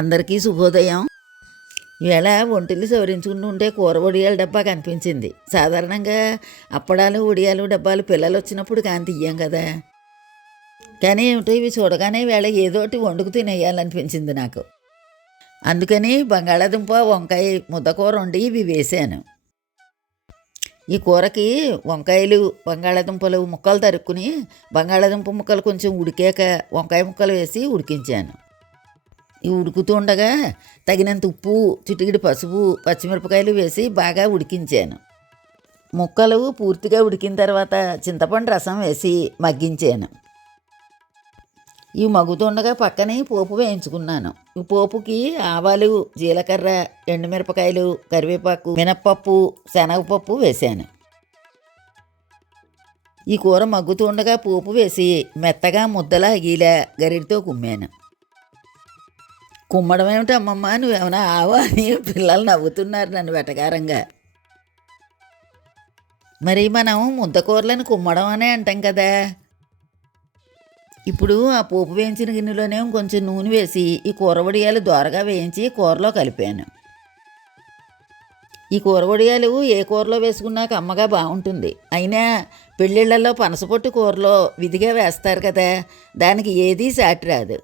అందరికీ శుభోదయం. ఈవేళ ఒంటిల్లు సవరించుకుంటూ ఉంటే కూర వడియాల డబ్బా కనిపించింది. సాధారణంగా అప్పడాలు వడియాలు డబ్బాలు పిల్లలు వచ్చినప్పుడు కాని తీయం కదా. కానీ ఏమిటో ఇవి చూడగానే ఈవేళ ఏదోటి వండుకు తినేయాలనిపించింది నాకు. అందుకని బంగాళాదుంప వంకాయ ముద్దకూర వండి ఇవి వేసాను. ఈ కూరకి వంకాయలు బంగాళాదుంపలు ముక్కలు తరుక్కుని బంగాళాదుంప ముక్కలు కొంచెం ఉడికాక వంకాయ ముక్కలు వేసి ఉడికించాను. ఈ ఉడుకుతుండగా తగినంత ఉప్పు, చిటికెడు పసుపు, పచ్చిమిరపకాయలు వేసి బాగా ఉడికించాను. ముక్కలు పూర్తిగా ఉడికిన తర్వాత చింతపండు రసం వేసి మగ్గించాను. ఇవి మగ్గుతుండగా పక్కనే పోపు వేయించుకున్నాను. ఈ పోపుకి ఆవాలు, జీలకర్ర, ఎండుమిరపకాయలు, కరివేపాకు, మినప్పప్పు, శనగపప్పు వేశాను. ఈ కూర మగ్గుతుండగా పోపు వేసి మెత్తగా ముద్దలా అగిలా గరిటితో కుమ్మాను. కుమ్మడం ఏమిటి అమ్మమ్మ, నువ్వేమైనా ఆవా అని పిల్లలు నవ్వుతున్నారు నన్ను వెటకారంగా. మరి మనం ముద్దకూరలను కుమ్మడం అనే అంటాం కదా. ఇప్పుడు ఆ పోపు వేయించిన గిన్నెలోనే కొంచెం నూనె వేసి ఈ కూర వడియాలు దోరగా వేయించి కూరలో కలిపాను. ఈ కూర వడియాలు ఏ కూరలో వేసుకున్నా కమ్మగా బాగుంటుంది. అయినా పెళ్ళిళ్ళల్లో పనసపొట్టు కూరలో విధిగా వేస్తారు కదా, దానికి ఏదీ సాటి రాదు.